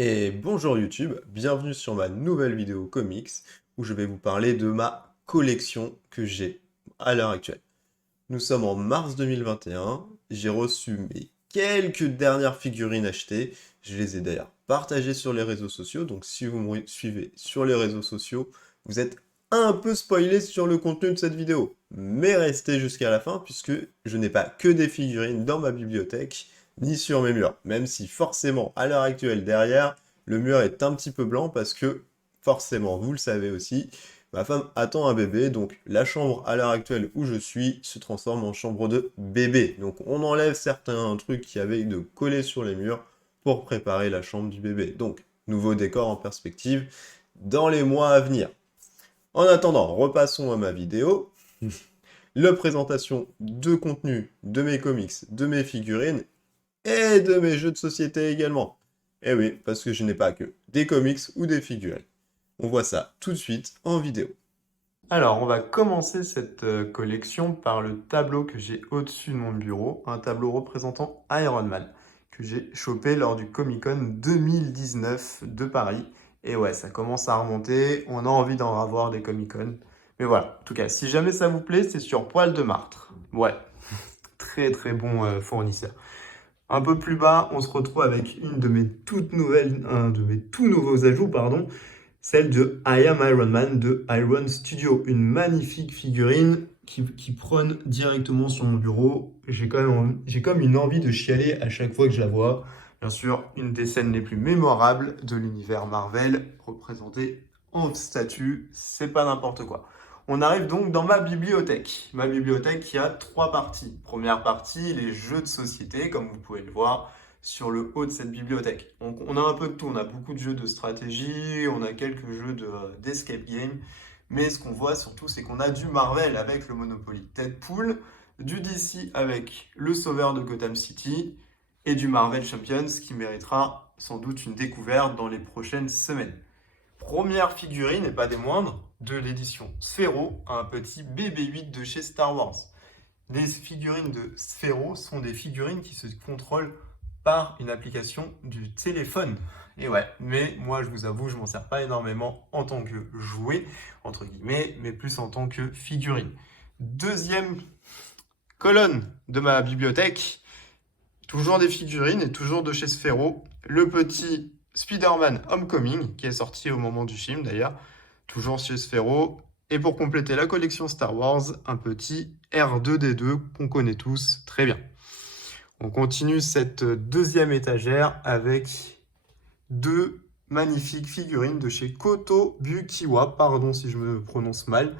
Et bonjour YouTube, bienvenue sur ma nouvelle vidéo comics où je vais vous parler de ma collection que j'ai à l'heure actuelle. Nous sommes en mars 2021, j'ai reçu mes quelques dernières figurines achetées, je les ai d'ailleurs partagées sur les réseaux sociaux, donc si vous me suivez sur les réseaux sociaux, vous êtes un peu spoilé sur le contenu de cette vidéo. Mais restez jusqu'à la fin puisque je n'ai pas que des figurines dans ma bibliothèque, ni sur mes murs. Même si forcément, à l'heure actuelle, derrière, le mur est un petit peu blanc parce que, forcément, vous le savez aussi, ma femme attend un bébé, donc la chambre à l'heure actuelle où je suis se transforme en chambre de bébé. Donc on enlève certains trucs qui avaient de coller sur les murs pour préparer la chambre du bébé. Donc, nouveau décor en perspective dans les mois à venir. En attendant, repassons à ma vidéo. La présentation de contenu de mes comics, de mes figurines et de mes jeux de société également. Eh oui, parce que je n'ai pas que des comics ou des figurines. On voit ça tout de suite en vidéo. Alors, on va commencer cette collection par le tableau que j'ai au-dessus de mon bureau, un tableau représentant Iron Man, que j'ai chopé lors du Comic-Con 2019 de Paris. Et ouais, ça commence à remonter, on a envie d'en avoir des Comic-Con. Mais voilà, en tout cas, si jamais ça vous plaît, c'est sur Poil de Martre. Ouais, très très bon fournisseur. Un peu plus bas, on se retrouve avec une de mes toutes nouvelles, un de mes tout nouveaux ajouts, pardon, celle de I Am Iron Man de Iron Studio. Une magnifique figurine qui prône directement sur mon bureau. J'ai comme une envie de chialer à chaque fois que je la vois. Bien sûr, une des scènes les plus mémorables de l'univers Marvel, représentée en statue, c'est pas n'importe quoi. On arrive donc dans ma bibliothèque. Ma bibliothèque qui a trois parties. Première partie, les jeux de société, comme vous pouvez le voir sur le haut de cette bibliothèque. Donc on a un peu de tout, on a beaucoup de jeux de stratégie, on a quelques jeux d'escape game, mais ce qu'on voit surtout c'est qu'on a du Marvel avec le Monopoly Deadpool, du DC avec le Sauveur de Gotham City, et du Marvel Champions qui méritera sans doute une découverte dans les prochaines semaines. Première figurine, et pas des moindres, de l'édition Sphero, un petit BB-8 de chez Star Wars. Les figurines de Sphero sont des figurines qui se contrôlent par une application du téléphone. Et ouais, mais moi je vous avoue, je m'en sers pas énormément en tant que jouet, entre guillemets, mais plus en tant que figurine. Deuxième colonne de ma bibliothèque, toujours des figurines et toujours de chez Sphero, le petit Spider-Man Homecoming, qui est sorti au moment du film d'ailleurs, toujours chez Sphero. Et pour compléter la collection Star Wars, un petit R2D2 qu'on connaît tous très bien. On continue cette deuxième étagère avec deux magnifiques figurines de chez Kotobukiwa, pardon si je me prononce mal,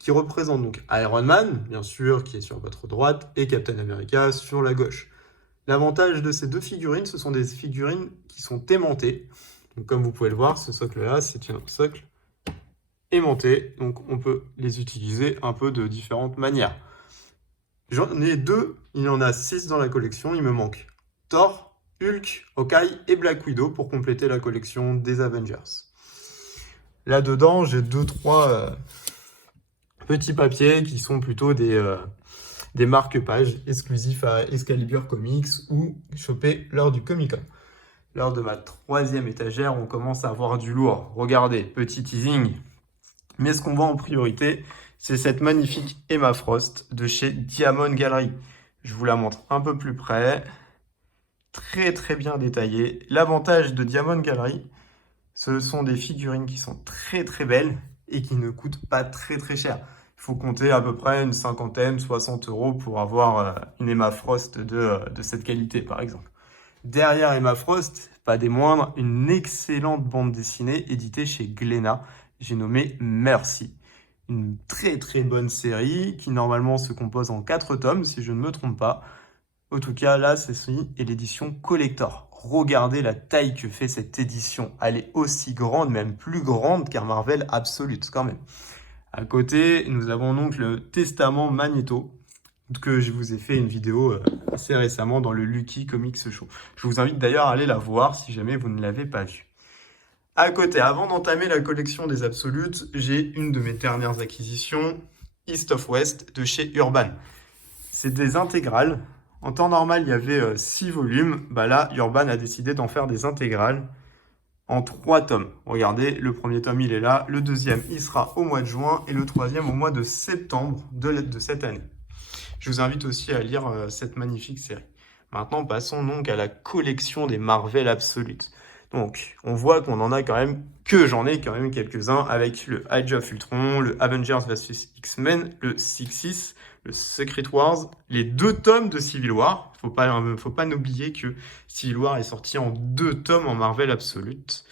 qui représentent donc Iron Man, bien sûr, qui est sur votre droite, et Captain America sur la gauche. L'avantage de ces deux figurines, ce sont des figurines qui sont aimantées. Donc, comme vous pouvez le voir, ce socle-là, c'est un socle aimanté, donc on peut les utiliser un peu de différentes manières. J'en ai deux, il y en a 6 dans la collection, il me manque Thor, Hulk, Hawkeye et Black Widow pour compléter la collection des Avengers. Là-dedans, j'ai 2-3 petits papiers qui sont plutôt des marque-pages exclusifs à Excalibur Comics ou chopés lors du Comic-Con. Lors de ma troisième étagère, on commence à avoir du lourd. Regardez, petit teasing. Mais ce qu'on voit en priorité, c'est cette magnifique Emma Frost de chez Diamond Gallery. Je vous la montre un peu plus près. Très très bien détaillée. L'avantage de Diamond Gallery, ce sont des figurines qui sont très très belles et qui ne coûtent pas très très cher. Il faut compter à peu près une cinquantaine, 60 euros pour avoir une Emma Frost de cette qualité par exemple. Derrière Emma Frost, pas des moindres, une excellente bande dessinée éditée chez Glénat. J'ai nommé Mercy. Une très très bonne série qui normalement se compose en 4 tomes si je ne me trompe pas. En tout cas là ceci est l'édition collector. Regardez la taille que fait cette édition. Elle est aussi grande, même plus grande qu'un Marvel Absolute quand même. À côté, nous avons donc le Testament Magneto, que je vous ai fait une vidéo assez récemment dans le Lucky Comics Show. Je vous invite d'ailleurs à aller la voir si jamais vous ne l'avez pas vue. À côté, avant d'entamer la collection des Absolutes, j'ai une de mes dernières acquisitions, East of West, de chez Urban. C'est des intégrales. En temps normal, il y avait 6 volumes. Bah là, Urban a décidé d'en faire des intégrales. en 3 tomes. Regardez, le premier tome, il est là. Le deuxième, il sera au mois de juin. Et le troisième, au mois de septembre de cette année. Je vous invite aussi à lire cette magnifique série. Maintenant, passons donc à la collection des Marvel Absolute. Donc, on voit qu'on en a quand même, que j'en ai quand même quelques-uns, avec le Age of Ultron, le Avengers vs X-Men, le Six, le Secret Wars, les 2 tomes de Civil War. Faut pas n'oublier que Civil War est sorti en 2 tomes en Marvel Absolute.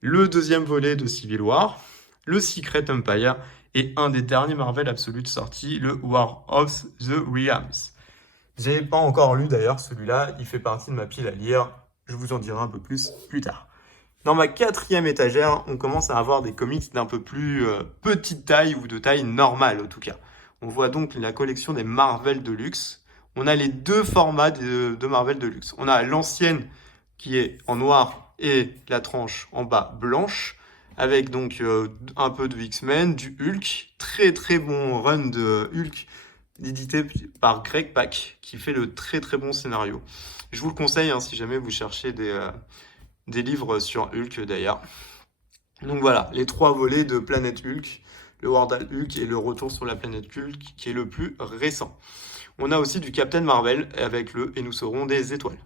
Le deuxième volet de Civil War, le Secret Empire, et un des derniers Marvel Absolute sortis, le War of the Realms. J'ai pas encore lu d'ailleurs celui-là, il fait partie de ma pile à lire, je vous en dirai un peu plus tard. Dans ma 4e étagère, on commence à avoir des comics d'un peu plus petite taille ou de taille normale en tout cas. On voit donc la collection des Marvel Deluxe. On a les 2 formats de Marvel Deluxe. On a l'ancienne qui est en noir et la tranche en bas blanche, avec donc un peu de X-Men, du Hulk, très très bon run de Hulk, édité par Greg Pak, qui fait le très très bon scénario. Je vous le conseille hein, si jamais vous cherchez des livres sur Hulk d'ailleurs. Donc voilà, les 3 volets de Planète Hulk, le World Hulk et le Retour sur la planète Hulk, qui est le plus récent. On a aussi du Captain Marvel avec le Et nous serons des étoiles.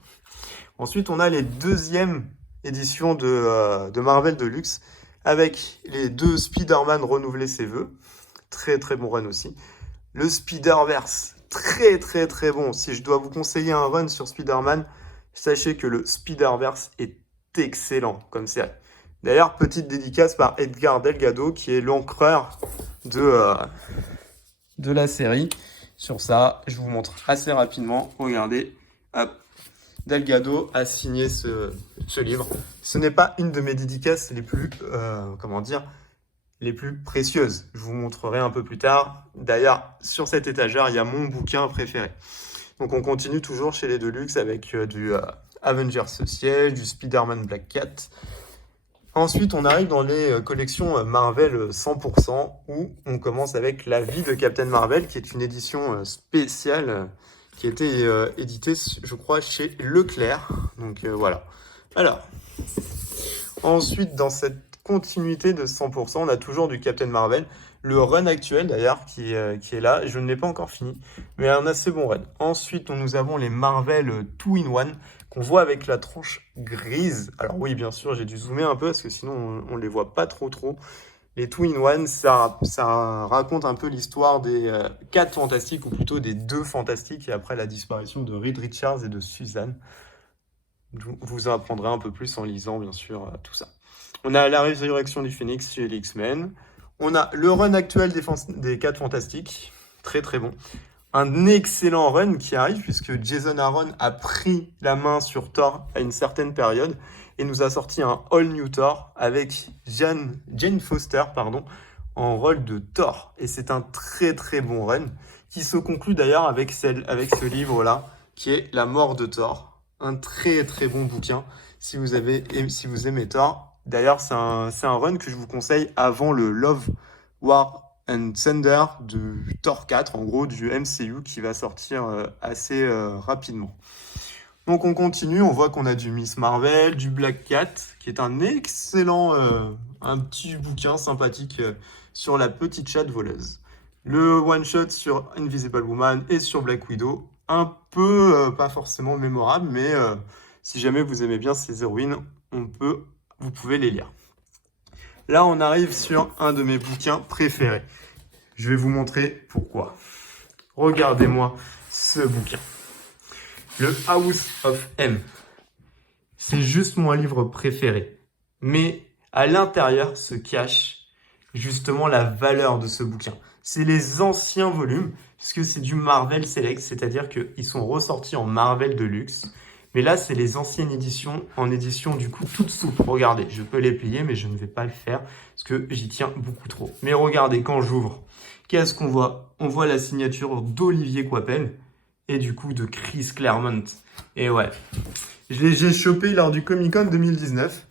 Ensuite, on a les 2e éditions de Marvel Deluxe, avec les 2 Spider-Man renouveler ses vœux. Très très bon run aussi. Le Spider-Verse, très très très bon. Si je dois vous conseiller un run sur Spider-Man, sachez que le Spider-Verse est excellent comme série. D'ailleurs, petite dédicace par Edgar Delgado, qui est l'encreur de la série. Sur ça, je vous montre assez rapidement. Regardez, hop, Delgado a signé ce livre. Ce n'est pas une de mes dédicaces les plus, les plus précieuses. Je vous montrerai un peu plus tard. D'ailleurs, sur cette étagère, il y a mon bouquin préféré. Donc on continue toujours chez les Deluxe avec du Avengers Siege, du Spider-Man Black Cat. Ensuite, on arrive dans les collections Marvel 100%, où on commence avec La vie de Captain Marvel, qui est une édition spéciale qui a été éditée, je crois, chez Leclerc. Donc voilà. Alors, ensuite, dans cette continuité de 100%, on a toujours du Captain Marvel. Le run actuel, d'ailleurs, qui est là. Je ne l'ai pas encore fini, mais un assez bon run. Ensuite, nous avons les Marvel 2-in-1, qu'on voit avec la tranche grise. Alors oui, bien sûr, j'ai dû zoomer un peu, parce que sinon, on ne les voit pas trop. Les 2-in-1, ça raconte un peu l'histoire des 4 fantastiques, ou plutôt des 2 fantastiques, et après la disparition de Reed Richards et de Suzanne. Vous en apprendrez un peu plus en lisant, bien sûr, tout ça. On a la résurrection du Phénix chez les X-Men. On a le run actuel des 4 fantastiques. Très très bon. Un excellent run qui arrive, puisque Jason Aaron a pris la main sur Thor à une certaine période et nous a sorti un All New Thor avec Jane Foster en rôle de Thor. Et c'est un très très bon run qui se conclut d'ailleurs avec ce livre-là, qui est La mort de Thor. Un très très bon bouquin si vous aimez Thor. D'ailleurs, c'est un run que je vous conseille avant le Love, War and Thunder de Thor 4, en gros du MCU, qui va sortir assez rapidement. Donc on continue, on voit qu'on a du Miss Marvel, du Black Cat, qui est un excellent, un petit bouquin sympathique sur la petite chatte voleuse. Le one-shot sur Invisible Woman et sur Black Widow, un peu, pas forcément mémorable, mais si jamais vous aimez bien ces héroïnes, vous pouvez les lire. Là, on arrive sur un de mes bouquins préférés. Je vais vous montrer pourquoi. Regardez-moi ce bouquin. Le House of M. C'est juste mon livre préféré. Mais à l'intérieur se cache justement la valeur de ce bouquin. C'est les anciens volumes, puisque c'est du Marvel Select, c'est-à-dire qu'ils sont ressortis en Marvel Deluxe. Mais là, c'est les anciennes éditions, en édition du coup toute souple. Regardez, je peux les plier, mais je ne vais pas le faire, parce que j'y tiens beaucoup trop. Mais regardez, quand j'ouvre, qu'est-ce qu'on voit? On voit la signature d'Olivier Coipel, et du coup de Chris Claremont. Et ouais, j'ai chopé lors du Comic-Con 2019,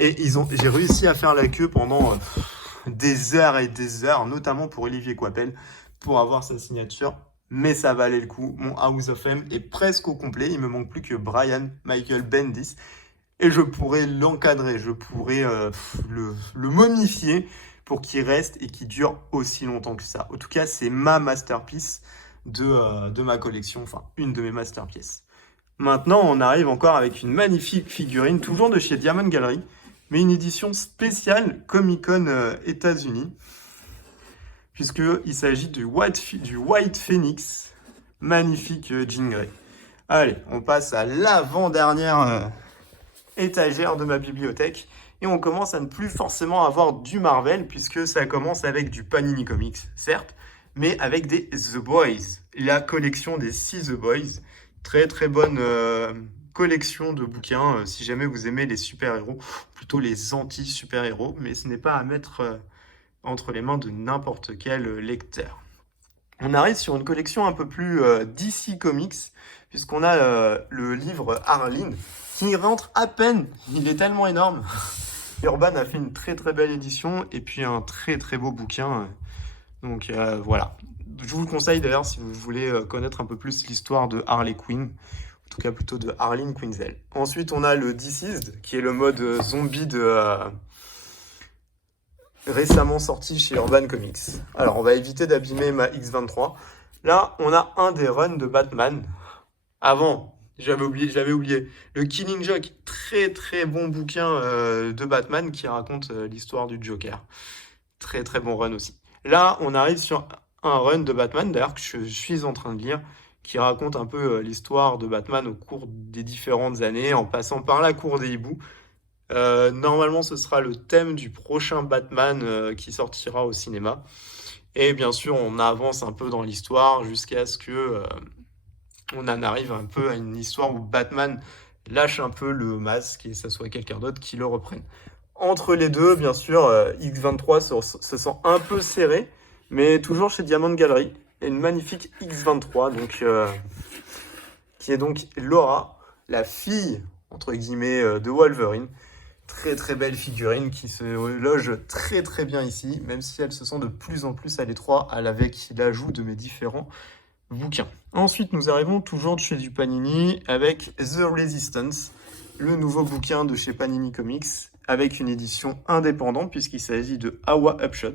et j'ai réussi à faire la queue pendant des heures et des heures, notamment pour Olivier Coipel, pour avoir sa signature. Mais ça valait le coup. Mon House of M est presque au complet. Il me manque plus que Brian Michael Bendis. et je pourrais l'encadrer, je pourrais le momifier pour qu'il reste et qu'il dure aussi longtemps que ça. En tout cas, c'est ma masterpiece de ma collection, enfin une de mes masterpieces. Maintenant, on arrive encore avec une magnifique figurine, toujours de chez Diamond Gallery, mais une édition spéciale Comic-Con États-Unis, puisqu'il s'agit du White Phoenix, magnifique Jean Grey. Allez, on passe à l'avant-dernière étagère de ma bibliothèque, et on commence à ne plus forcément avoir du Marvel, puisque ça commence avec du Panini Comics, certes, mais avec des The Boys, la collection des 6 The Boys. Très très bonne collection de bouquins, si jamais vous aimez les super-héros, plutôt les anti-super-héros, mais ce n'est pas à mettre entre les mains de n'importe quel lecteur. On arrive sur une collection un peu plus DC Comics, puisqu'on a le livre Arline, qui rentre à peine, il est tellement énorme. Urban a fait une très très belle édition, et puis un très très beau bouquin. Donc voilà. Je vous le conseille d'ailleurs si vous voulez connaître un peu plus l'histoire de Harley Quinn, en tout cas plutôt de Arlene Quinzel. Ensuite, on a le Deceased, qui est le mode zombie récemment sorti chez Urban Comics. Alors, on va éviter d'abîmer ma X23. Là, on a un des runs de Batman. Avant, j'avais oublié. Le Killing Joke, très très bon bouquin de Batman qui raconte l'histoire du Joker. Très très bon run aussi. Là, on arrive sur un run de Batman, d'ailleurs que je suis en train de lire, qui raconte un peu l'histoire de Batman au cours des différentes années, en passant par la cour des hiboux. Normalement, ce sera le thème du prochain Batman qui sortira au cinéma. Et bien sûr, on avance un peu dans l'histoire jusqu'à ce que on en arrive un peu à une histoire où Batman lâche un peu le masque et ça soit quelqu'un d'autre qui le reprenne. Entre les deux, bien sûr, X23 se sent un peu serré, mais toujours chez Diamond Gallery. Et une magnifique X23, donc, qui est donc Laura, la fille, entre guillemets, de Wolverine. Très très belle figurine qui se loge très très bien ici, même si elle se sent de plus en plus à l'étroit avec l'ajout de mes différents bouquins. Ensuite, nous arrivons toujours de chez du Panini avec The Resistance, le nouveau bouquin de chez Panini Comics, avec une édition indépendante puisqu'il s'agit de Awa Upshot,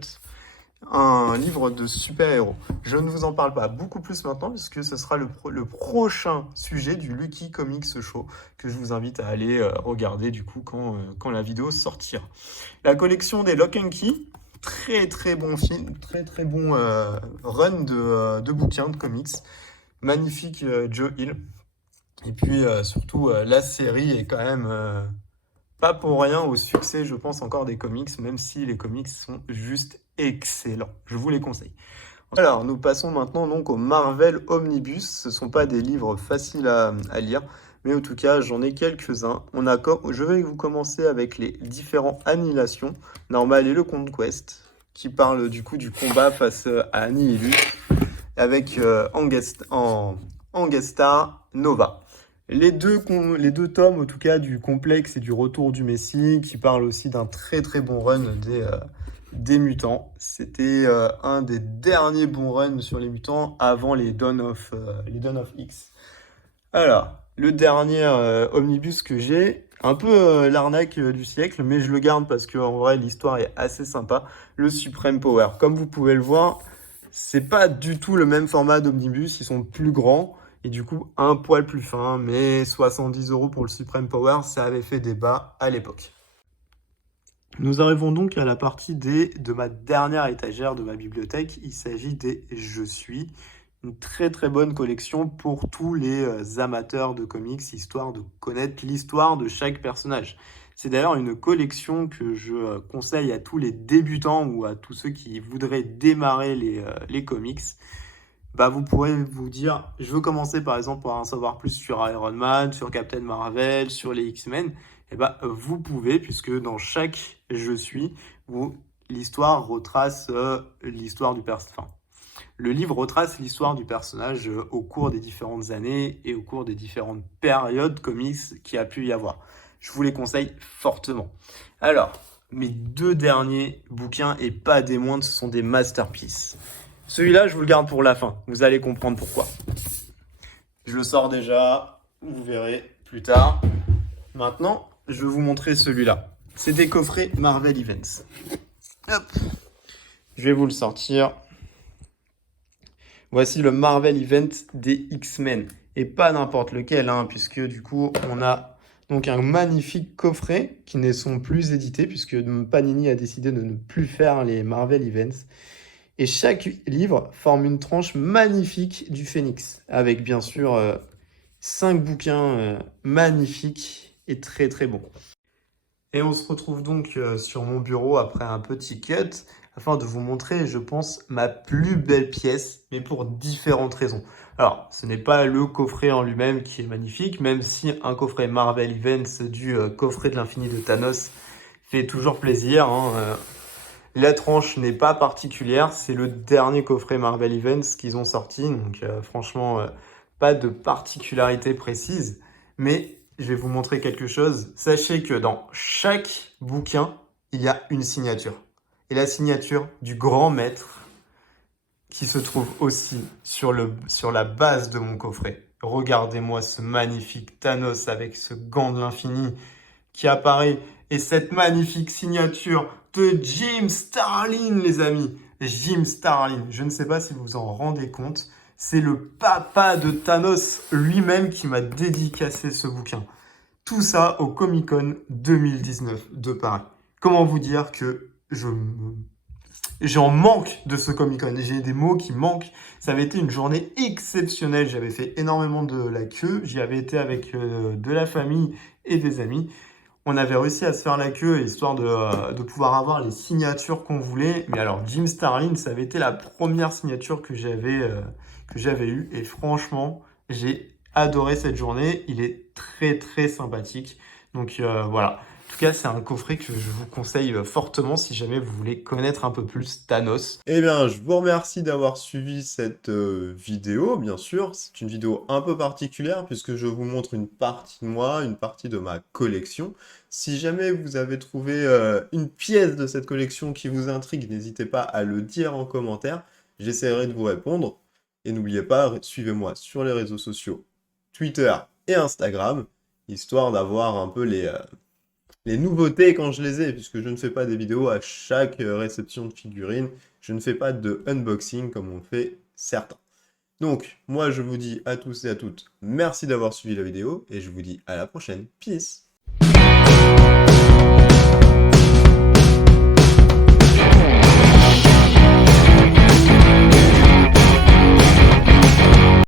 un livre de super-héros. Je ne vous en parle pas beaucoup plus maintenant puisque ce sera le prochain sujet du Lucky Comics Show que je vous invite à aller regarder du coup quand la vidéo sortira. La collection des Lock and Key, très très bon film, très très bon run de bouquins, de comics. Magnifique Joe Hill. Et puis surtout la série est quand même pas pour rien au succès, je pense, encore des comics, même si les comics sont juste excellents. Je vous les conseille. Alors, nous passons maintenant donc au Marvel Omnibus. Ce ne sont pas des livres faciles à lire, mais en tout cas, j'en ai quelques-uns. Je vais vous commencer avec les différents Annihilations, Normal et le Conquest, qui parlent du coup du combat face à Annihilus, avec en guest star Nova. Les deux tomes, en tout cas, du Complexe et du Retour du Messie, qui parlent aussi d'un très très bon run des mutants. C'était un des derniers bons runs sur les mutants avant les Dawn of X. Alors, le dernier omnibus que j'ai, un peu l'arnaque du siècle, mais je le garde parce qu'en vrai, l'histoire est assez sympa. Le Supreme Power. Comme vous pouvez le voir, c'est pas du tout le même format d'omnibus, ils sont plus grands. Et du coup, un poil plus fin, mais 70 € pour le Supreme Power, ça avait fait débat à l'époque. Nous arrivons donc à la partie de ma dernière étagère de ma bibliothèque. Il s'agit des Je suis, une très très bonne collection pour tous les amateurs de comics, histoire de connaître l'histoire de chaque personnage. C'est d'ailleurs une collection que je conseille à tous les débutants ou à tous ceux qui voudraient démarrer les comics. Vous pourrez vous dire, je veux commencer par exemple par en savoir plus sur Iron Man, sur Captain Marvel, sur les X-Men. Vous pouvez, puisque dans chaque Je suis, l'histoire retrace l'histoire du personnage. Le livre retrace l'histoire du personnage au cours des différentes années et au cours des différentes périodes comics qu'il y a pu y avoir. Je vous les conseille fortement. Alors, mes deux derniers bouquins, et pas des moindres, ce sont des masterpieces. Celui-là, je vous le garde pour la fin. Vous allez comprendre pourquoi. Je le sors déjà. Vous verrez plus tard. Maintenant, je vais vous montrer celui-là. C'est des coffrets Marvel Events. Hop, je vais vous le sortir. Voici le Marvel Event des X-Men. Et pas n'importe lequel, hein, puisque du coup, on a donc un magnifique coffret qui ne sont plus édités, puisque Panini a décidé de ne plus faire les Marvel Events. Et chaque livre forme une tranche magnifique du Phénix, avec bien sûr 5 bouquins magnifiques et très très bons. Et on se retrouve donc sur mon bureau après un petit cut afin de vous montrer, je pense, ma plus belle pièce, mais pour différentes raisons. Alors, ce n'est pas le coffret en lui-même qui est magnifique, même si un coffret Marvel Events du coffret de l'infini de Thanos fait toujours plaisir, hein. La tranche n'est pas particulière, c'est le dernier coffret Marvel Events qu'ils ont sorti, donc franchement, pas de particularité précise, mais je vais vous montrer quelque chose. Sachez que dans chaque bouquin, il y a une signature. Et la signature du grand maître qui se trouve aussi sur la base de mon coffret. Regardez-moi ce magnifique Thanos avec ce gant de l'infini qui apparaît et cette magnifique signature de Jim Starlin, les amis. Jim Starlin, je ne sais pas si vous vous en rendez compte, c'est le papa de Thanos lui-même qui m'a dédicacé ce bouquin. Tout ça au Comic-Con 2019 de Paris. Comment vous dire que j'en manque de ce Comic-Con. J'ai des mots qui manquent. Ça avait été une journée exceptionnelle. J'avais fait énormément de la queue. J'y avais été avec de la famille et des amis. On avait réussi à se faire la queue histoire de pouvoir avoir les signatures qu'on voulait. Mais alors, Jim Starlin, ça avait été la première signature que j'avais eue. Et franchement, j'ai adoré cette journée. Il est très, très sympathique. Donc voilà. En tout cas, c'est un coffret que je vous conseille fortement si jamais vous voulez connaître un peu plus Thanos. Eh bien, je vous remercie d'avoir suivi cette vidéo, bien sûr. C'est une vidéo un peu particulière puisque je vous montre une partie de moi, une partie de ma collection. Si jamais vous avez trouvé une pièce de cette collection qui vous intrigue, n'hésitez pas à le dire en commentaire. J'essaierai de vous répondre. Et n'oubliez pas, suivez-moi sur les réseaux sociaux, Twitter et Instagram, histoire d'avoir un peu les nouveautés quand je les ai, puisque je ne fais pas des vidéos à chaque réception de figurines. Je ne fais pas de unboxing comme on fait certains. Donc, moi je vous dis à tous et à toutes, merci d'avoir suivi la vidéo, et je vous dis à la prochaine. Peace!